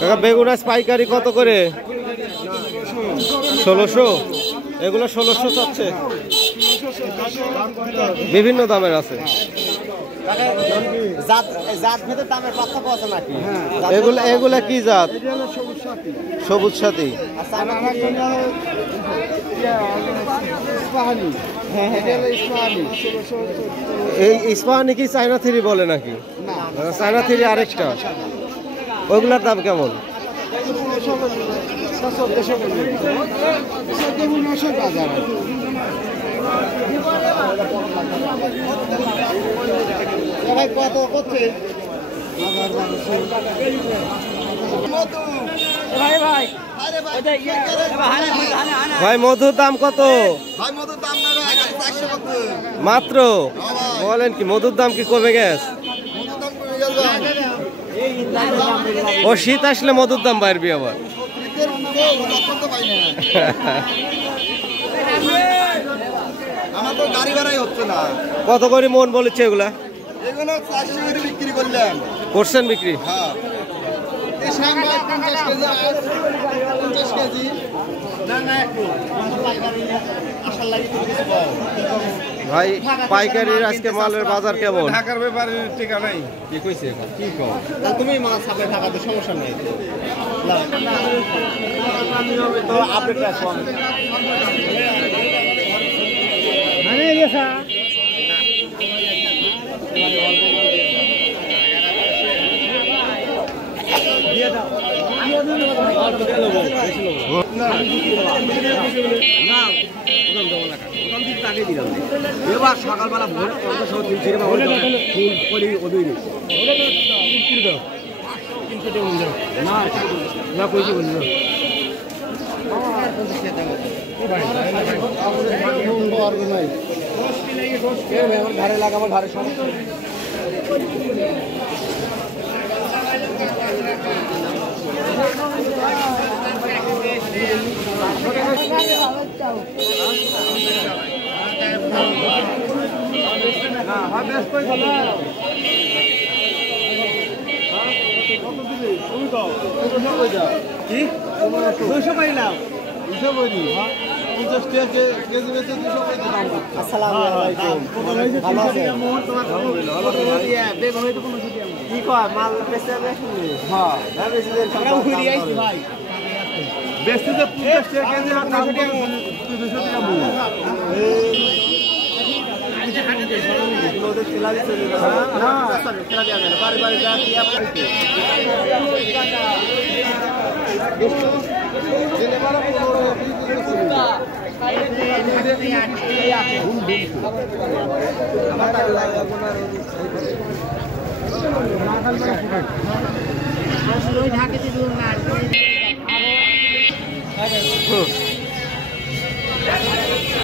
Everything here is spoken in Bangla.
কাকা বেগুন আজ পাইকারি কত করে? 1600। এগুলো 1600 চাচ্ছে, বিভিন্ন দামের আছে। এগুলা কি জাত? সবুজ সাথী। এই ইস্পাহানি কি চায়না থ্রি বলে নাকি? চায়না থ্রি আরেকটা। ওইগুলার দাম কেমন? ভাই মধুর দাম কত? মাত্র? বলেন কি, মধুর দাম কি কমে গেছে? ও শীত আসলে মধুর দাম বাড়বি আবার। কত করে মন বলেছে এগুলা? করছেন বিক্রি? ভাই পাইকারির আজকে মালের বাজার কেমন? ঢাকার ব্যাপারে টিকা নাই। কি কইছে কি কও? তুমি মাল সাপ্লাই ঢাকাতে সমস্যা নেই। তো আপডেট রাখো। মানে গেছা দিয়ে দাও। এবার সকালবেলা ভোর 50 দিন ছিল ফুল পরি ওদিন না না কইছি বলছো ঘরে লাগাবো ঘরে সমস্যা কি 200 পাইলাম 200 বলি 50 টাকা কেজি বেচে 200 পাইতে দাম। আসসালামু আলাইকুম, ভালো আছেন? বেগ হয়তো কোনো ছুটি আমি কি কয় মাল বেচে আসলে হ্যাঁ না বেচে দেন আমরা ঘুরি আইছি ভাই বেচতে তো 50 টাকা কেজি আর 200 টাকা 200 টাকা মূল এই আজকে হাঁটি দেই ওদের খেলা দিতে না খেলা দেয়া যায় বাড়ি বাড়ি যা কি আপনি জেনে বড় 15 20 ঢাকাতে দূর না